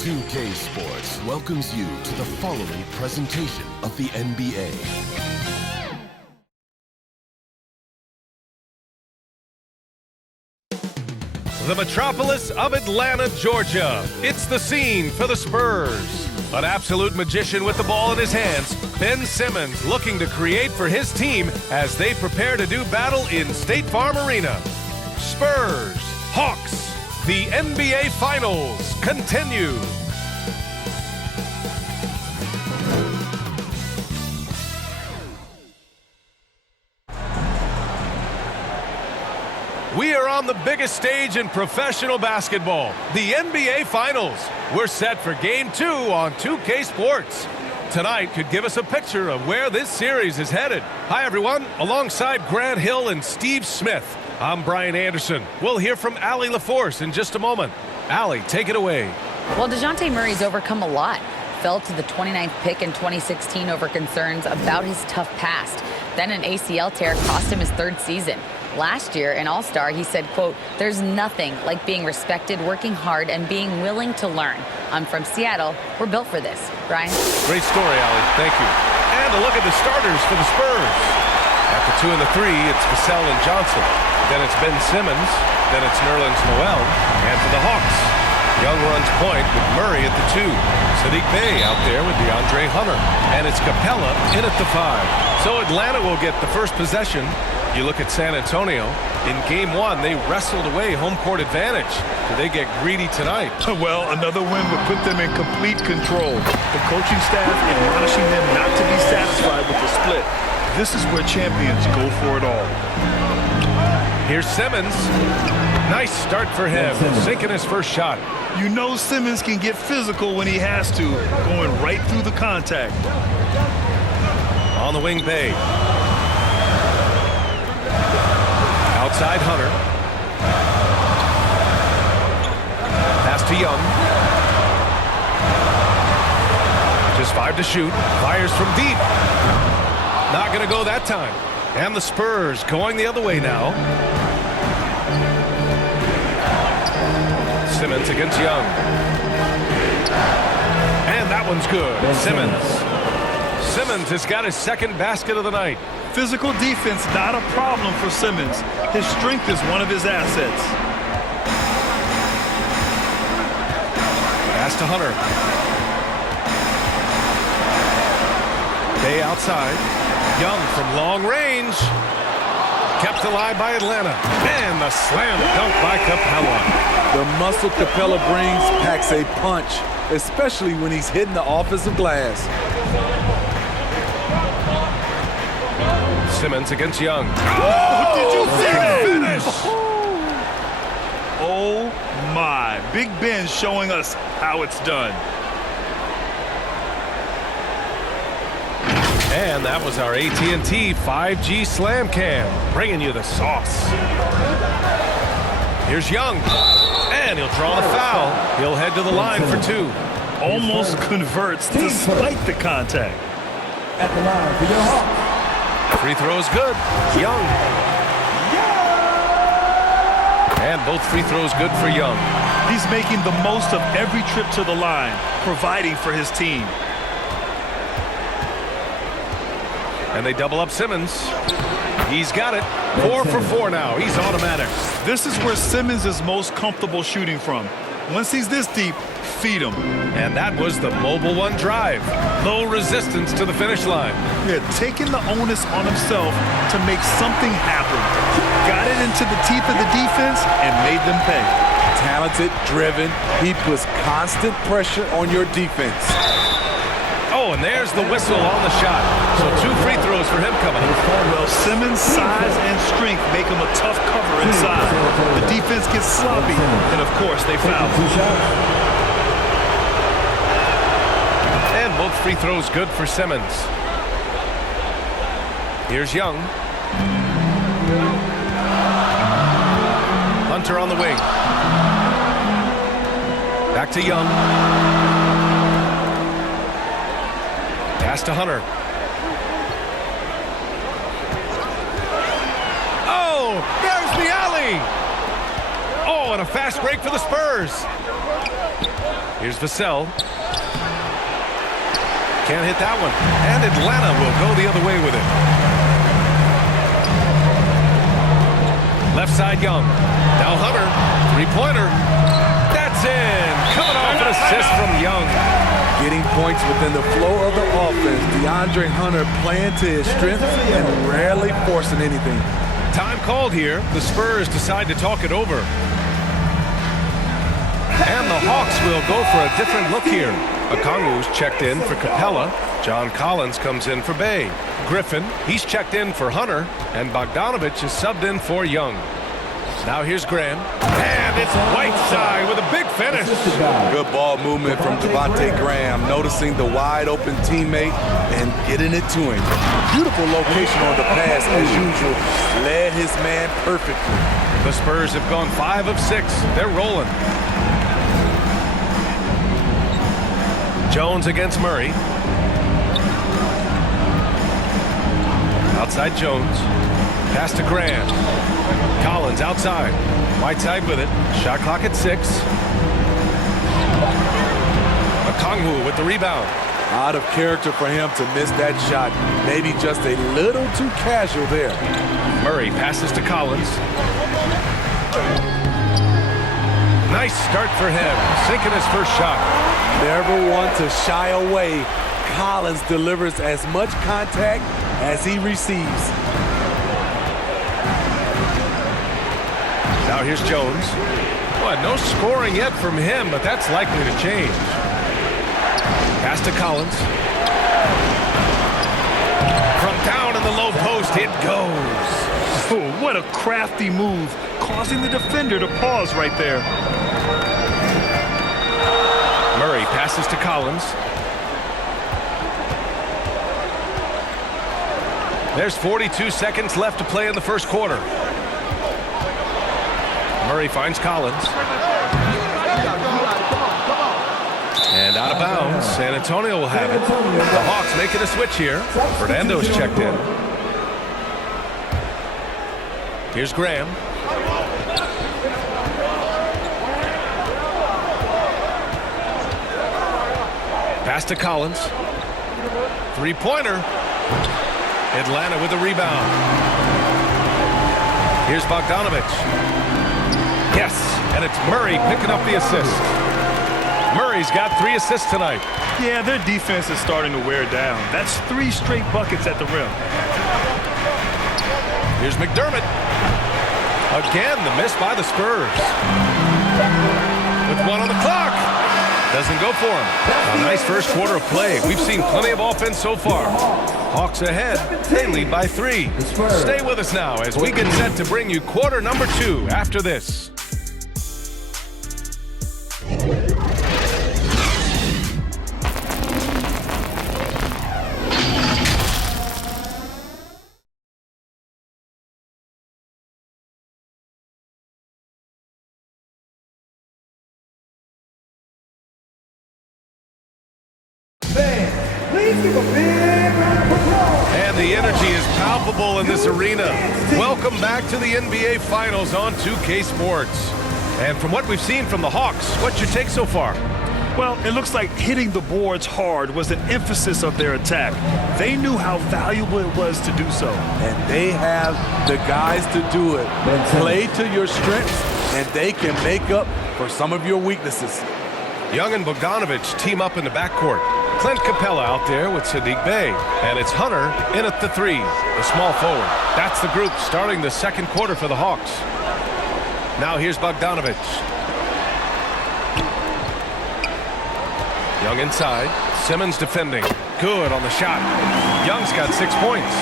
2K Sports welcomes you to the following presentation of the NBA. The metropolis of Atlanta, Georgia. It's the scene for the Spurs. An absolute magician with the ball in his hands, Ben Simmons looking to create for his team as they prepare to do battle in State Farm Arena. Spurs, Hawks, the NBA Finals continue. We are on the biggest stage in professional basketball, the NBA Finals. We're set for Game 2 on 2K Sports. Tonight could give us a picture of where this series is headed. Hi, everyone. Alongside Grant Hill and Steve Smith, I'm Brian Anderson. We'll hear from Allie LaForce in just a moment. Allie, take it away. Well, DeJounte Murray's overcome a lot. Fell to the 29th pick in 2016 over concerns about his tough past. Then an ACL tear cost him his third season. Last year, in All-Star, he said, quote, "There's nothing like being respected, working hard, and being willing to learn. I'm from Seattle. We're built for this." Brian? Great story, Allie. Thank you. And a look at the starters for the Spurs. At the 2 and the 3, it's Vassell and Johnson. Then it's Ben Simmons. Then it's Nerlens Noel. And for the Hawks, Young runs point with Murray at the 2. Saddiq Bey out there with DeAndre Hunter. And it's Capella in at the 5. So Atlanta will get the first possession. You look at San Antonio. In Game 1, they wrestled away home court advantage. Do they get greedy tonight? Well, another win would put them in complete control. The coaching staff admonishing them not to be satisfied with the split. This is where champions go for it all. Here's Simmons. Nice start for him, sinking his first shot. You know Simmons can get physical when he has to, going right through the contact. On the wing, Bey. Outside Hunter. Pass to Young. Just 5 to shoot. Fires from deep. Not going to go that time. And the Spurs going the other way now. Simmons against Young. And that one's good. Simmons. Simmons has got his second basket of the night. Physical defense, not a problem for Simmons. His strength is one of his assets. Pass to Hunter. Bey outside. Young from long range. Kept alive by Atlanta. And the slam dunk by Capella. The muscle Capella brings packs a punch, especially when he's hitting the offensive glass. Simmons against Young. Oh, did you see that finish? Oh my. Big Ben showing us how it's done. And that was our AT&T 5G Slam Cam, bringing you the sauce. Here's Young. And he'll draw the foul. He'll head to the line for 2. Almost converts despite the contact. At the line for your Hawks. Free throw is good. Young. And both free throws good for Young. He's making the most of every trip to the line, providing for his team. And they double up Simmons. He's got it. 4 for 4 now. He's automatic. This is where Simmons is most comfortable shooting from. Once he's this deep, feed him. And that was the Mobile One drive. Low resistance to the finish line. Yeah, taking the onus on himself to make something happen. Got it into the teeth of the defense and made them pay. Talented, driven, he puts constant pressure on your defense. Oh, and there's the whistle on the shot. So 2 free throws for him coming up. Well, Simmons' size and strength make him a tough cover inside. The defense gets sloppy, and of course they foul. And both free throws good for Simmons. Here's Young. Hunter on the wing. Back to Young. Pass to Hunter. Oh, there's the alley. Oh, and a fast break for the Spurs. Here's Vassell. Can't hit that one. And Atlanta will go the other way with it. Left side Young. Now Hunter. Three-pointer. That's in. Coming off an assist from Young. Getting points within the flow of the offense. DeAndre Hunter playing to his strengths and rarely forcing anything. Time called here. The Spurs decide to talk it over. And the Hawks will go for a different look here. Okongwu's checked in for Capella. John Collins comes in for Bay. Griffin, he's checked in for Hunter. And Bogdanovich is subbed in for Young. Now here's Graham. And it's Whiteside with a big finish. Good ball movement from Devontae Graham, noticing the wide open teammate and getting it to him. Beautiful location on the pass as usual. Led his man perfectly. The Spurs have gone 5 of 6. They're rolling. Jones against Murray. Outside Jones. Pass to Graham. Collins outside. Whiteside with it. Shot clock at 6. Okongwu with the rebound. Out of character for him to miss that shot. Maybe just a little too casual there. Murray passes to Collins. Nice start for him. Sinking his first shot. Never one to shy away. Collins delivers as much contact as he receives. Now here's Jones. Well, no scoring yet from him, but that's likely to change. Pass to Collins. From down in the low post, it goes. Oh, what a crafty move, causing the defender to pause right there. Murray passes to Collins. There's 42 seconds left to play in the first quarter. Murray finds Collins. And out of bounds. San Antonio will have it. The Hawks making a switch here. Fernando's checked in. Here's Graham. Pass to Collins. Three-pointer. Atlanta with the rebound. Here's Bogdanovich. Yes, and it's Murray picking up the assist. Murray's got 3 assists tonight. Yeah, their defense is starting to wear down. That's 3 straight buckets at the rim. Here's McDermott. Again, the miss by the Spurs. With 1 on the clock. Doesn't go for him. A nice first quarter of play. We've seen plenty of offense so far. Hawks ahead. They lead by 3. Stay with us now as we get set to bring you quarter number 2 after this. Please give a big round of applause. And the energy is palpable in this arena. Welcome back to the NBA Finals on 2K Sports. And from what we've seen from the Hawks, what's your take so far? Well, it looks like hitting the boards hard was an emphasis of their attack. They knew how valuable it was to do so. And they have the guys to do it. Play to your strengths, and they can make up for some of your weaknesses. Young and Bogdanovich team up in the backcourt. Clint Capella out there with Sadiq Bey. And it's Hunter in at the 3, the small forward. That's the group starting the second quarter for the Hawks. Now here's Bogdanovich. Young inside. Simmons defending. Good on the shot. Young's got 6 points.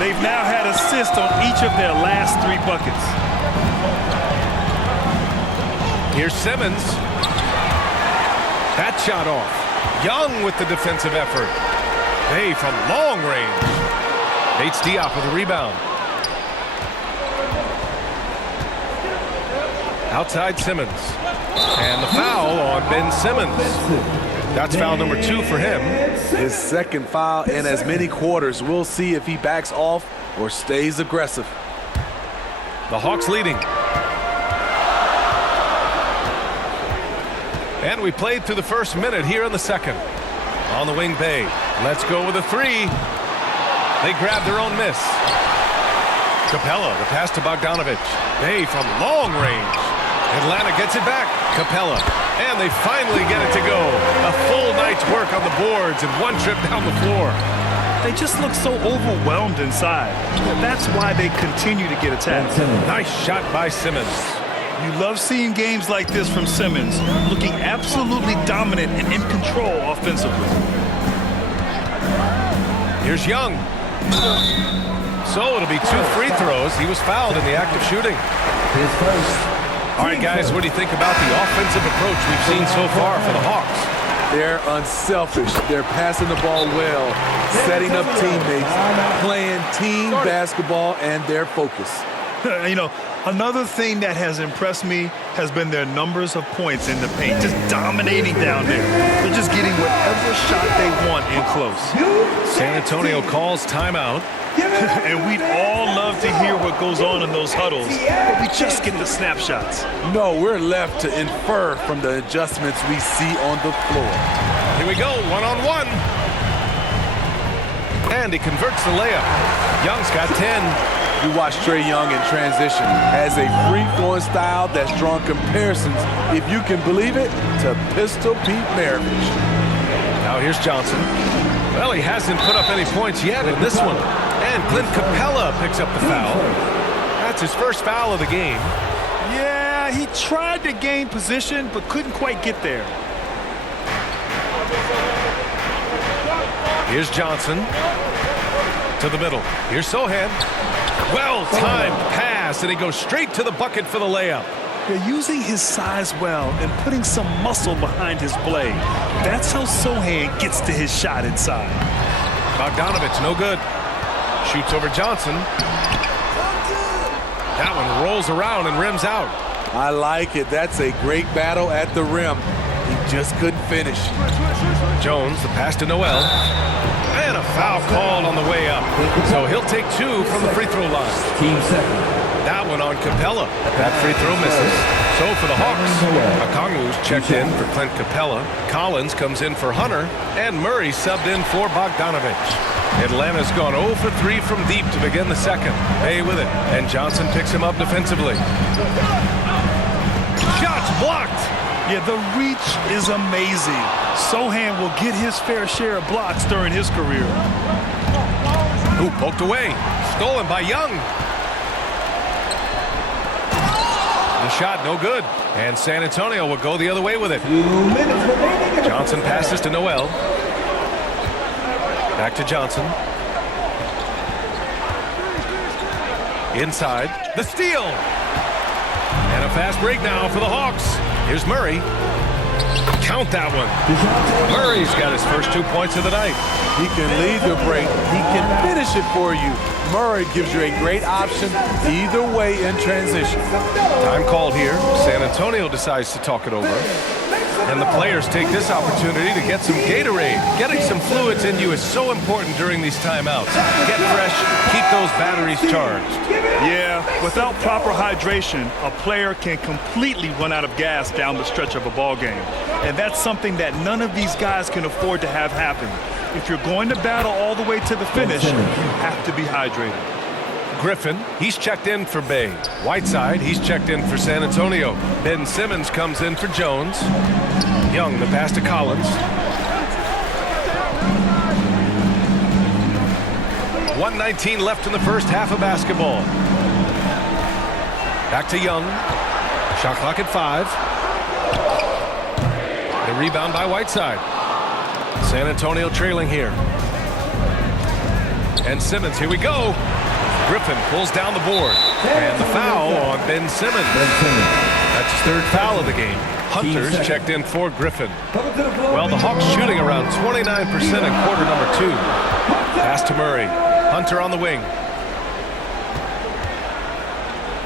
They've now had assists on each of their last 3 buckets. Here's Simmons. That shot off. Young with the defensive effort. Hey, from long range. Bates Diop with a rebound. Outside Simmons. And the foul on Ben Simmons. That's foul number 2 for him. His second foul in as many quarters. We'll see if he backs off or stays aggressive. The Hawks leading. And we played through the first minute here in the second. On the wing, Bay. Let's go with a three. They grab their own miss. Capella, the pass to Bogdanovic. Bay from long range. Atlanta gets it back. Capella. And they finally get it to go. A full night's work on the boards and one trip down the floor. They just look so overwhelmed inside. That's why they continue to get attacked. Nice shot by Simmons. You love seeing games like this from Simmons, looking absolutely dominant and in control offensively. Here's Young. So it'll be 2 free throws. He was fouled in the act of shooting. His first. All right, guys, what do you think about the offensive approach we've seen so far for the Hawks? They're unselfish. They're passing the ball well, setting up teammates, playing team basketball, and their focus. You know, another thing that has impressed me has been their numbers of points in the paint, just dominating down there. They're just getting whatever shot they want in close. San Antonio calls timeout. And we'd all love to hear what goes on in those huddles, but we just get the snapshots. No, we're left to infer from the adjustments we see on the floor. Here we go, one-on-one. And he converts the layup. Young's got 10. You watch Trae Young in transition. Has a free-flowing style that's drawn comparisons, if you can believe it, to Pistol Pete Maravich. Now here's Johnson. Well, he hasn't put up any points yet in this one. And Clint Capella picks up the foul. That's his first foul of the game. Yeah, he tried to gain position, but couldn't quite get there. Here's Johnson to the middle. Here's Sohan. Well-timed pass, and he goes straight to the bucket for the layup. They're using his size well and putting some muscle behind his blade. That's how Sohan gets to his shot inside. Bogdanovic, no good. Shoots over Johnson. That one rolls around and rims out. I like it. That's a great battle at the rim. He just couldn't finish. Jones, the pass to Noel. And a foul called on the way up. So he'll take 2 from the free throw line. Team second. That one on Capella. That free throw misses. So for the Hawks, Okongwu's checked in for Clint Capella. Collins comes in for Hunter. And Murray subbed in for Bogdanovic. Atlanta's gone 0 for 3 from deep to begin the second. Bay with it. And Johnson picks him up defensively. Shots blocked. Yeah, the reach is amazing. Sohan will get his fair share of blocks during his career. Ooh, poked away. Stolen by Young. The shot no good. And San Antonio will go the other way with it. 2 minutes remaining. Johnson passes to Noel. Back to Johnson. Inside. The steal. And a fast break now for the Hawks. Here's Murray. Count that one. Murray's got his first 2 points of the night. He can lead the break. He can finish it for you. Murray gives you a great option either way in transition. Time called here. San Antonio decides to talk it over. And the players take this opportunity to get some Gatorade. Getting some fluids in you is so important during these timeouts. Get fresh, keep those batteries charged. Yeah, without proper hydration, a player can completely run out of gas down the stretch of a ball game. And that's something that none of these guys can afford to have happen. If you're going to battle all the way to the finish, you have to be hydrated. Griffin, he's checked in for Bay. Whiteside, he's checked in for San Antonio. Ben Simmons comes in for Jones. Young, the pass to Collins. 1:19 left in the first half of basketball. Back to Young. Shot clock at 5. The rebound by Whiteside. San Antonio trailing here. And Simmons, here we go. Griffin pulls down the board. And the foul on Ben Simmons. That's his 3rd foul of the game. Hunter's checked in for Griffin. Well, the Hawks shooting around 29% in quarter number 2. Pass to Murray. Hunter on the wing.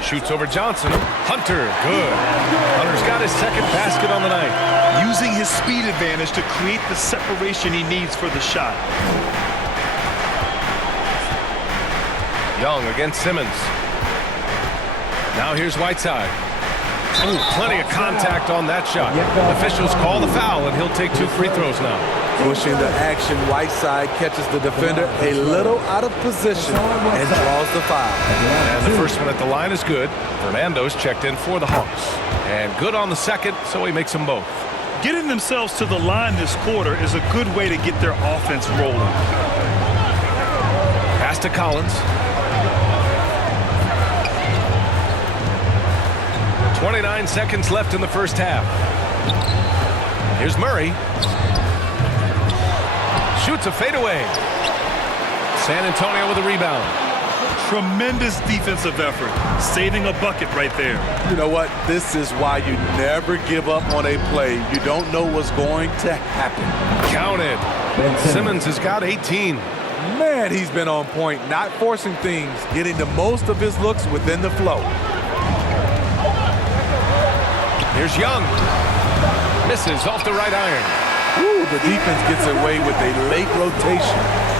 Shoots over Johnson. Hunter, good. Hunter's got his 2nd basket on the night. Using his speed advantage to create the separation he needs for the shot. Young against Simmons. Now here's Whiteside. Ooh, plenty of contact on that shot. Officials call the foul, and he'll take 2 free throws now. Pushing the action, Whiteside catches the defender a little out of position and draws the foul. And the first one at the line is good. Fernando's checked in for the Hawks. And good on the second, so he makes them both. Getting themselves to the line this quarter is a good way to get their offense rolling. Pass to Collins. 29 seconds left in the first half. Here's Murray. Shoots a fadeaway. San Antonio with a rebound. Tremendous defensive effort, saving a bucket right there. You know what? This is why you never give up on a play. You don't know what's going to happen. Counted. Simmons has got 18. Man, he's been on point, not forcing things, getting the most of his looks within the flow. Here's Young. Misses off the right iron. Ooh, the defense gets away with a late rotation.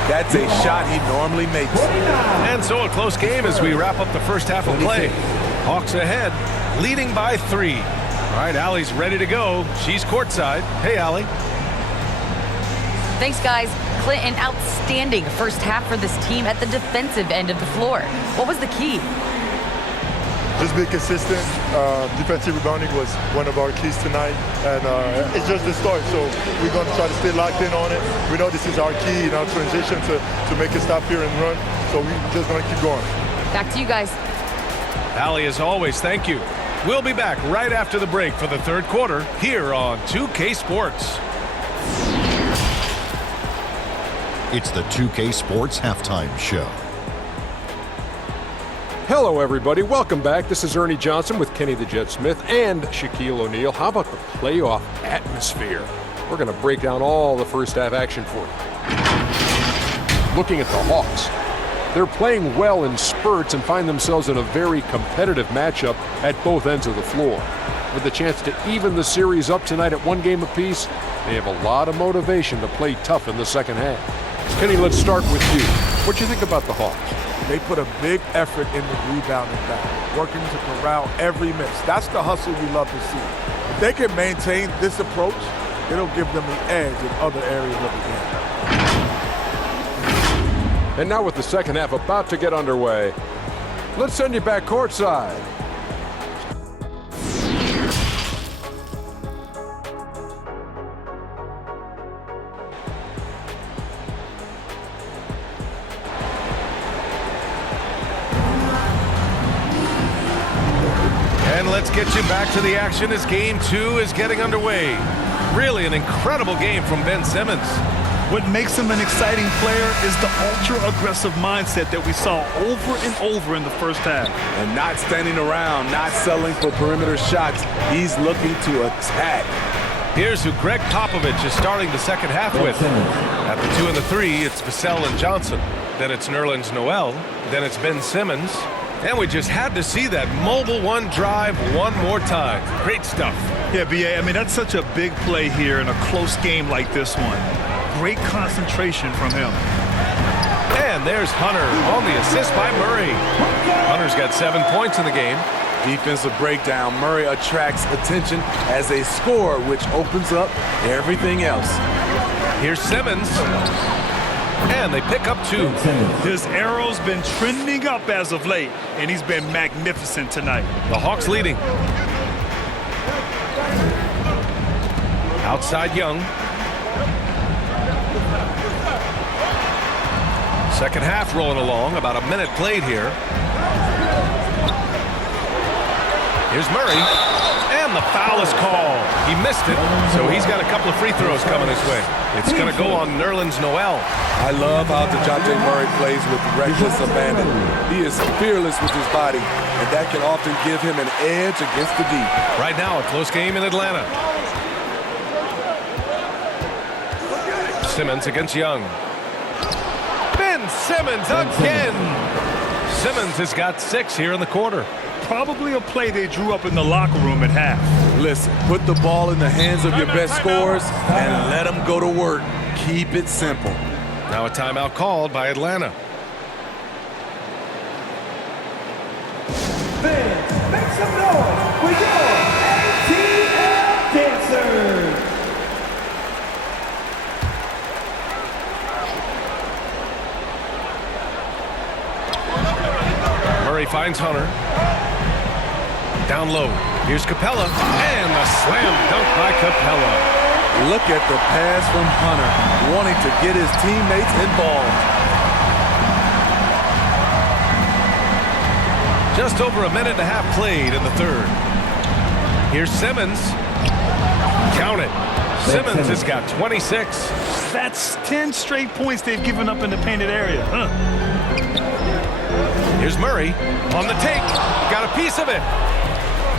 That's a shot he normally makes. And so a close game as we wrap up the first half of play. Hawks ahead, leading by 3. All right, Allie's ready to go. She's courtside. Hey, Allie. Thanks, guys. Clint, an outstanding first half for this team at the defensive end of the floor. What was the key? Just be consistent. Defensive rebounding was one of our keys tonight, and it's just the start. So we're going to try to stay locked in on it. We know this is our key in our transition to make a stop here and run. So we're just going to keep going. Back to you guys. Allie, as always, thank you. We'll be back right after the break for the third quarter here on 2K Sports. It's the 2K Sports Halftime Show. Hello, everybody. Welcome back. This is Ernie Johnson with Kenny the Jet Smith and Shaquille O'Neal. How about the playoff atmosphere? We're going to break down all the first half action for you. Looking at the Hawks, they're playing well in spurts and find themselves in a very competitive matchup at both ends of the floor. With the chance to even the series up tonight at 1 game apiece, they have a lot of motivation to play tough in the second half. Kenny, let's start with you. What do you think about the Hawks? They put a big effort in the rebounding battle, working to corral every miss. That's the hustle we love to see. If they can maintain this approach, it'll give them the edge in other areas of the game. And now with the second half about to get underway, let's send you back courtside. And let's get you back to the action as game 2 is getting underway. Really an incredible game from Ben Simmons. What makes him an exciting player is the ultra-aggressive mindset that we saw over and over in the first half. And not standing around, not settling for perimeter shots. He's looking to attack. Here's who Greg Popovich is starting the second half with. At the 2 and the 3, it's Vassell and Johnson. Then it's Nerlens Noel. Then it's Ben Simmons. And we just had to see that mobile one drive one more time. Great stuff. Yeah, B.A., I mean, that's such a big play here in a close game like this one. Great concentration from him. And there's Hunter on the assist by Murray. Hunter's got 7 points in the game. Defensive breakdown. Murray attracts attention as a scorer, which opens up everything else. Here's Simmons. And they pick up 2. His arrow's been trending up as of late, and he's been magnificent tonight. The Hawks leading. Outside Young. Second half rolling along, about a minute played here. Here's Murray, and the foul is called. He missed it, so he's got a couple of free throws coming his way. It's going to go on Nerlens Noel. I love how DeJounte Murray plays with reckless abandon. He is fearless with his body, and that can often give him an edge against the deep. Right now, a close game in Atlanta. Simmons against Young. Ben Simmons again. Simmons has got 6 here in the quarter. Probably a play they drew up in the locker room at half. Listen, put the ball in the hands of your best scorers and let them go to work. Keep it simple. Now a timeout called by Atlanta. Fans, make some noise for yours. finds Hunter. Down low. Here's Capella. And a slam dunk by Capella. Look at the pass from Hunter, wanting to get his teammates involved. Just over a minute and a half played in the third. Here's Simmons. Count it. Simmons has got 26. That's 10 straight points they've given up in the painted area. Here's Murray on the take. Got a piece of it.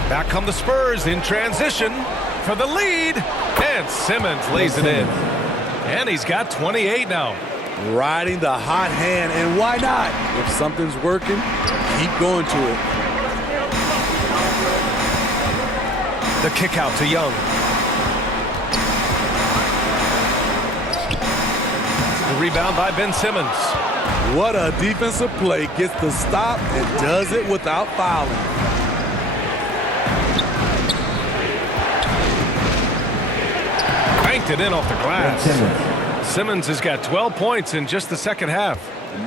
Back come the Spurs in transition for the lead. And Simmons lays it in. And he's got 28 now. Riding the hot hand, and why not? If something's working, keep going to it. The kick out to Young. The rebound by Ben Simmons. What a defensive play. Gets the stop and does it without fouling. Banked it in off the glass. Simmons has got 12 points in just the second half.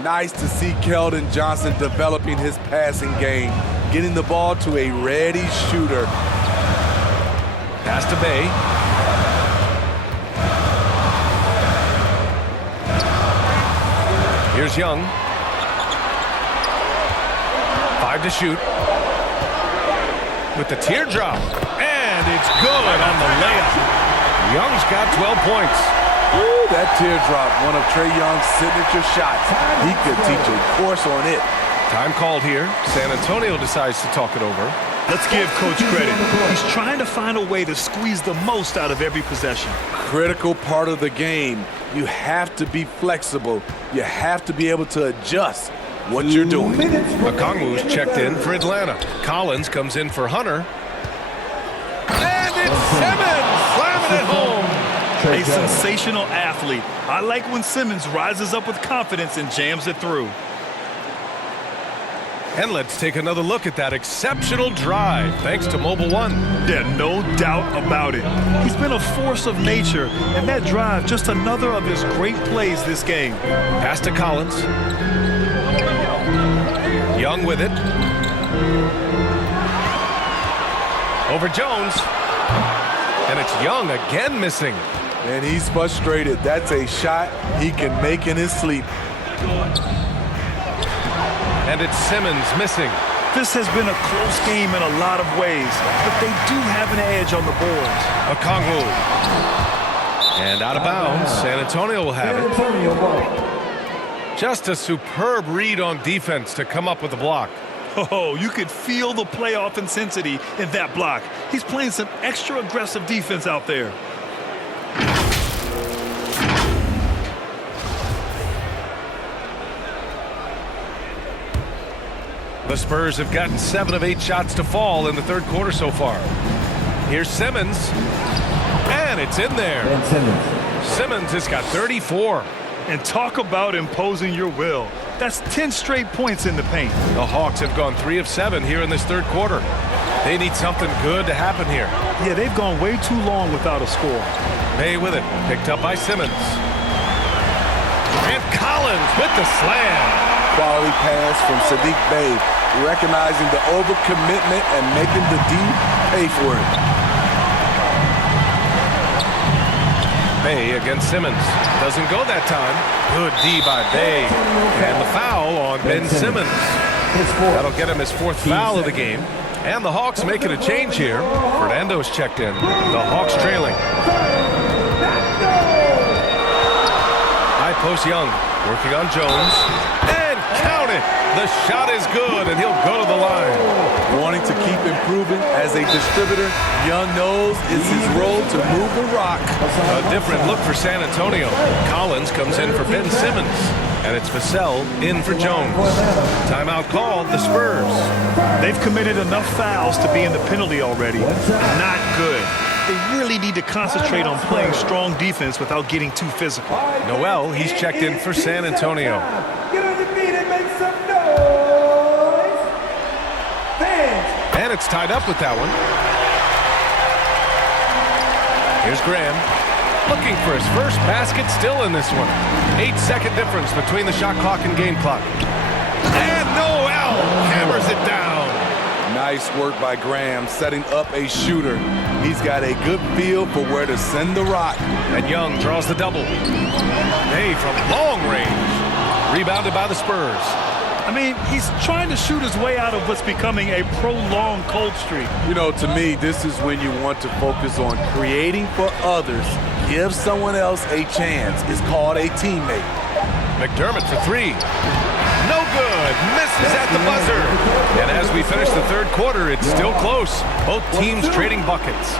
Nice to see Keldon Johnson developing his passing game, getting the ball to a ready shooter. Pass to Bay. Here's Young. 5 to shoot. With the teardrop. And it's good on the layup. Young's got 12 points. Ooh, that teardrop, one of Trae Young's signature shots. He could teach a course on it. Time called here. San Antonio decides to talk it over. Let's give Coach credit. He's trying to find a way to squeeze the most out of every possession. Critical part of the game. You have to be flexible. You have to be able to adjust what you're doing. Okongwu's checked in for Atlanta. Collins comes in for Hunter. And it's Simmons slamming it home. A sensational athlete. I like when Simmons rises up with confidence and jams it through. And let's take another look at that exceptional drive, thanks to Mobile One. Yeah, no doubt about it. He's been a force of nature, and that drive, just another of his great plays this game. Pass to Collins. Young with it. Over Jones. And it's Young again missing. And he's frustrated. That's a shot he can make in his sleep. And it's Simmons missing. This has been a close game in a lot of ways, but they do have an edge on the boards. Okongwu. And out of bounds. San Antonio will have it. Just a superb read on defense to come up with the block. Oh, you could feel the playoff intensity in that block. He's playing some extra aggressive defense out there. The Spurs have gotten 7 of 8 shots to fall in the third quarter so far. Here's Simmons. And it's in there. Simmons has got 34. And talk about imposing your will. That's 10 straight points in the paint. The Hawks have gone 3 of 7 here in this third quarter. They need something good to happen here. Yeah, they've gone way too long without a score. Bay with it. Picked up by Simmons. And Collins with the slam. Quality pass from Saddiq Bey, recognizing the overcommitment and making the D pay for it. Bay against Simmons. Doesn't go that time. Good D by Bay. And the foul on Ben Simmons. That'll get him his 4th foul of the game. And the Hawks making a change here. Fernando's checked in. The Hawks trailing. High post Young. Working on Jones. And count it. The shot is good, and he'll go to the line. Wanting to keep improving as a distributor, Young knows it's his role to move the rock. A different look for San Antonio. Collins comes in for Ben Simmons, and it's Vassell in for Jones. Timeout called the Spurs. They've committed enough fouls to be in the penalty already. Not good. They really need to concentrate on playing strong defense without getting too physical. Noel, he's checked in for San Antonio. And it's tied up with that one. Here's Graham. Looking for his first basket still in this one. 8-second difference between the shot clock and game clock. And Noel hammers it Nice work by Graham, setting up a shooter. He's got a good feel for where to send the rock. And Young draws the double. Hey, from long range. Rebounded by the Spurs. I mean, he's trying to shoot his way out of what's becoming a prolonged cold streak. You know, to me, this is when you want to focus on creating for others. Give someone else a chance. It's called a teammate. McDermott for three. No good. Misses at the buzzer. And as we finish the third quarter, it's still close. Both teams trading buckets.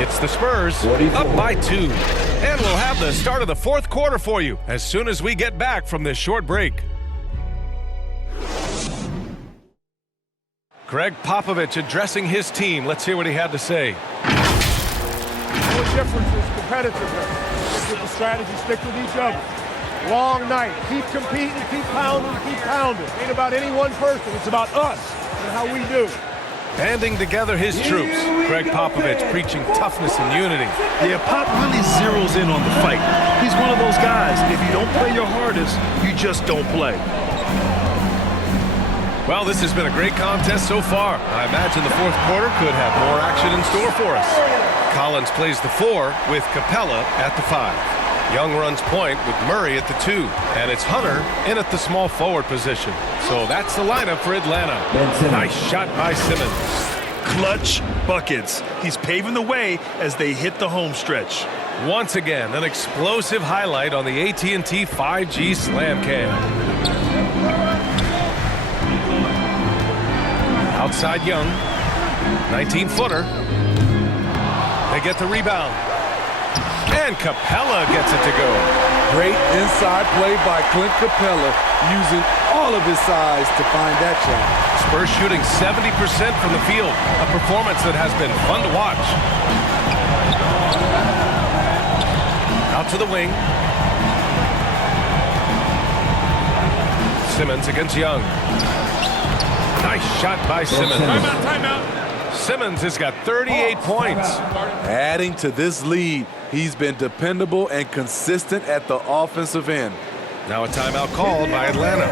It's the Spurs up by 2. And we'll have the start of the fourth quarter for you as soon as we get back from this short break. Greg Popovich addressing his team. Let's hear what he had to say. The only difference is competitiveness. Stick with the strategy, stick with each other. Long night. Keep competing, keep pounding, keep pounding. It ain't about any one person. It's about us and how we do. Banding together his troops. Greg Popovich preaching toughness and unity. Yeah, Pop really zeroes in on the fight. He's one of those guys, if you don't play your hardest, you just don't play. Well, this has been a great contest so far. I imagine the fourth quarter could have more action in store for us. Collins plays the 4 with Capella at the 5. Young runs point with Murray at the 2. And it's Hunter in at the small forward position. So that's the lineup for Atlanta. Nice shot by Simmons. Clutch buckets. He's paving the way as they hit the home stretch. Once again, an explosive highlight on the AT&T 5G Slam Cam. Outside Young, 19-footer. They get the rebound. And Capella gets it to go. Great inside play by Clint Capella, using all of his size to find that shot. Spurs shooting 70% from the field, a performance that has been fun to watch. Out to the wing. Simmons against Young. Nice shot by Simmons. Timeout. Simmons has got 38 points. Adding to this lead, he's been dependable and consistent at the offensive end. Now a timeout called by Atlanta.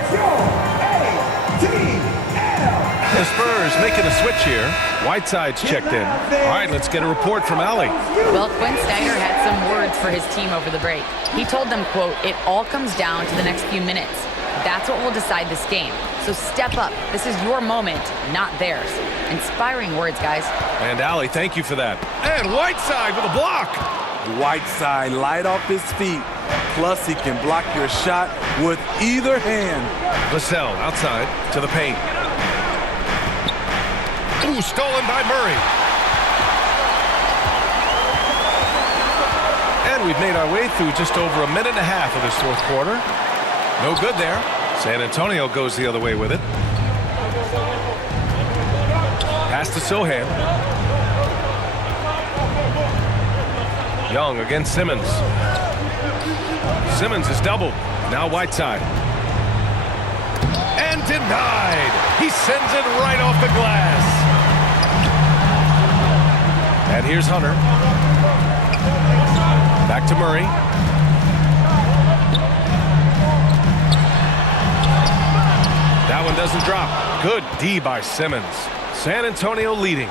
The Spurs making a switch here. Whiteside's checked in. All right, let's get a report from Allie. Well, Quinn Snyder had some words for his team over the break. He told them, quote, "It all comes down to the next few minutes. That's what will decide this game. So step up. This is your moment, not theirs." Inspiring words, guys. And Allie, thank you for that. And Whiteside with a block. Whiteside light off his feet. Plus, he can block your shot with either hand. Vassell outside to the paint. Ooh, stolen by Murray. And we've made our way through just over a minute and a half of this fourth quarter. No good there. San Antonio goes the other way with it. Pass to Sohan. Young against Simmons. Simmons is doubled. Now Whiteside. And denied. He sends it right off the glass. And here's Hunter. Back to Murray. That one doesn't drop. Good D by Simmons. San Antonio leading.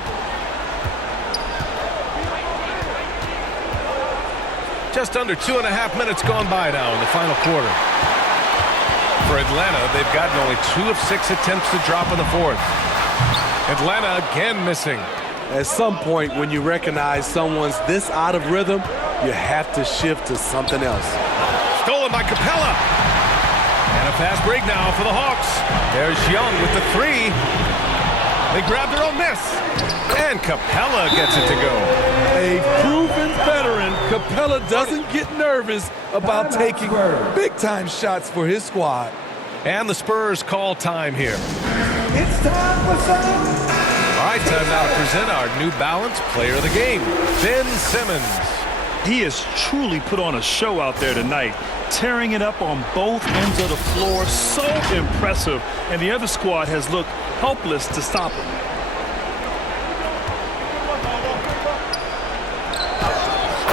Just under 2.5 minutes gone by now in the final quarter. For Atlanta, they've gotten only 2 of 6 attempts to drop in the fourth. Atlanta again missing. At some point, when you recognize someone's this out of rhythm, you have to shift to something else. Stolen by Capella. And a fast break now for the Hawks. There's Young with the 3. They grab their own miss. And Capella gets it to go. A proven veteran, Capella doesn't get nervous about taking big-time shots for his squad. And the Spurs call time here. It's time for some. All right, time now to present our New Balance Player of the Game, Ben Simmons. He has truly put on a show out there tonight, tearing it up on both ends of the floor. So impressive. And the other squad has looked helpless to stop him.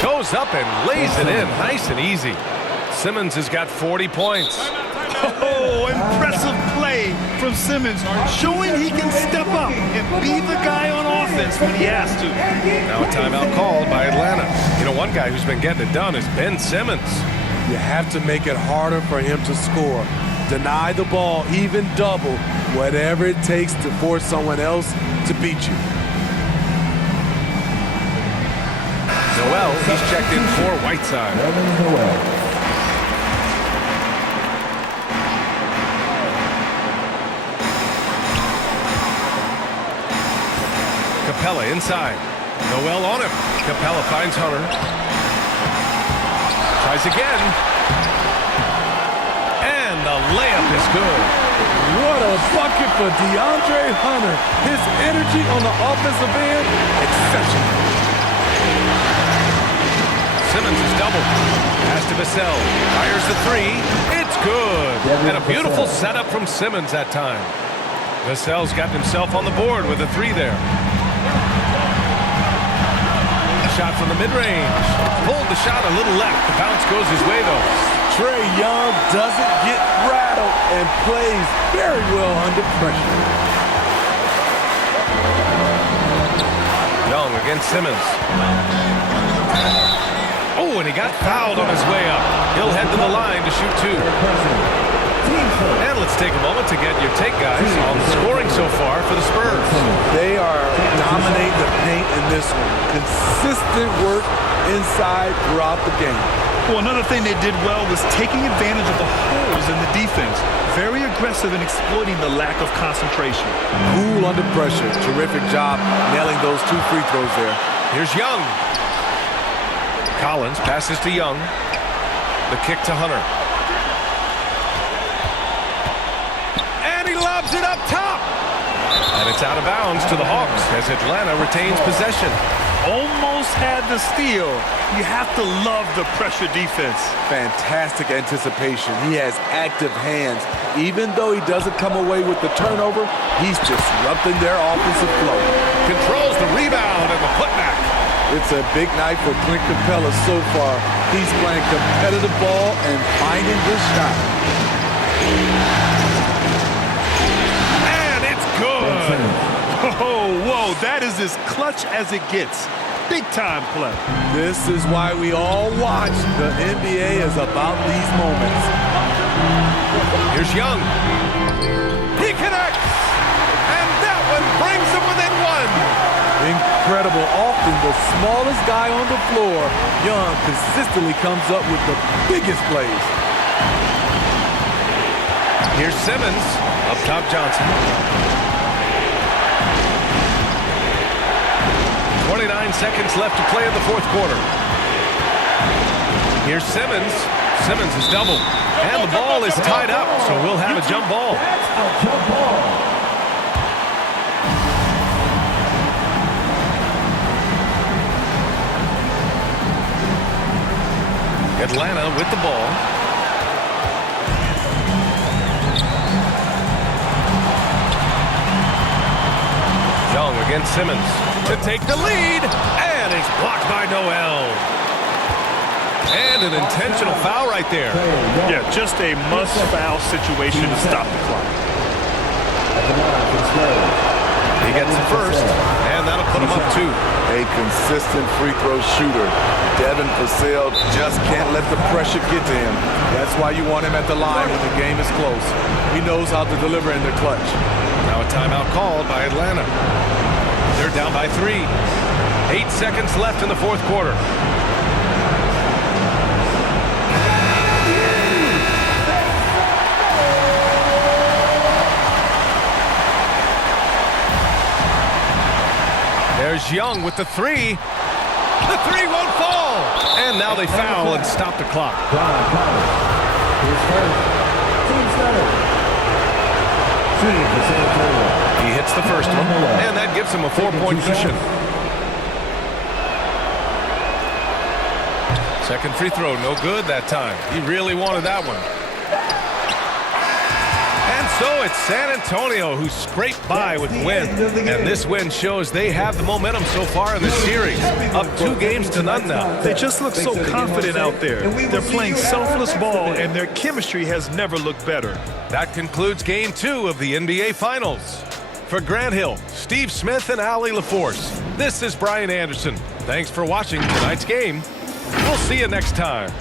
Goes up and lays it in, nice and easy. Simmons has got 40 points. Oh, impressive play from Simmons, showing he can step up and be the guy on offense when he has to. Now a timeout called by Atlanta. You know, one guy who's been getting it done is Ben Simmons. You have to make it harder for him to score. Deny the ball, even double, whatever it takes to force someone else to beat you. Noel, he's checked in for Whiteside. Capella inside. Noel on him. Capella finds Hunter. Tries again. And the layup is good. What a bucket for DeAndre Hunter. His energy on the offensive end, exceptional. Simmons is doubled. Pass to Vassell. Fires the three. It's good. And a beautiful setup from Simmons that time. Vassell's got himself on the board with a three there. A shot from the mid-range. Pulled the shot a little left. The bounce goes his way, though. Trae Young doesn't get rattled and plays very well under pressure. Young against Simmons. Oh, and he got fouled on his way up. He'll head to the line to shoot two. And let's take a moment to get your take, guys, on the scoring so far for the Spurs. They are dominating the paint in this one. Consistent work inside throughout the game. Well, another thing they did well was taking advantage of the holes in the defense. Very aggressive in exploiting the lack of concentration. Cool under pressure. Terrific job nailing those two free throws there. Here's Young. Collins passes to Young. The kick to Hunter. And he lobs it up top. And it's out of bounds to the Hawks as Atlanta retains possession. Almost had the steal. You have to love the pressure defense. Fantastic anticipation. He has active hands. Even though he doesn't come away with the turnover, he's disrupting their offensive flow. Controls the rebound and the putback. It's a big night for Clint Capella so far. He's playing competitive ball and finding his shot. And it's good. Oh, whoa, that is as clutch as it gets. Big time play. This is why we all watch. The NBA is about these moments. Here's Young. He connects. And that one brings him within one. Incredible. Often the smallest guy on the floor, Young consistently comes up with the biggest plays. Here's Simmons. Up top, Johnson. 29 seconds left to play in the fourth quarter. Here's Simmons. Simmons is doubled. And the ball is tied up, so we'll have a jump ball. Atlanta with the ball. Young against Simmons to take the lead, and it's blocked by Noel. And an intentional foul right there. Yeah, just a must-foul situation to stop the clock. He gets the first, and that'll put him up two. A consistent free throw shooter. Devin Vassell just can't let the pressure get to him. That's why you want him at the line when the game is close. He knows how to deliver in the clutch. Now a timeout called by Atlanta. They're down by 3. 8 seconds left in the fourth quarter. There's Young with the three. The three won't fall. And now they foul and stop the clock. He hits the first one, and that gives him a 4-point cushion. Second free throw, no good that time. He really wanted that one. And So it's San Antonio who scraped by with the win, and this win shows they have the momentum so far in the series, up 2 games to none now. They just look so confident out there. They're playing selfless ball, and their chemistry has never looked better. That concludes Game 2 of the NBA Finals. For Grant Hill, Steve Smith, and Allie LaForce, this is Brian Anderson. Thanks for watching tonight's game. We'll see you next time.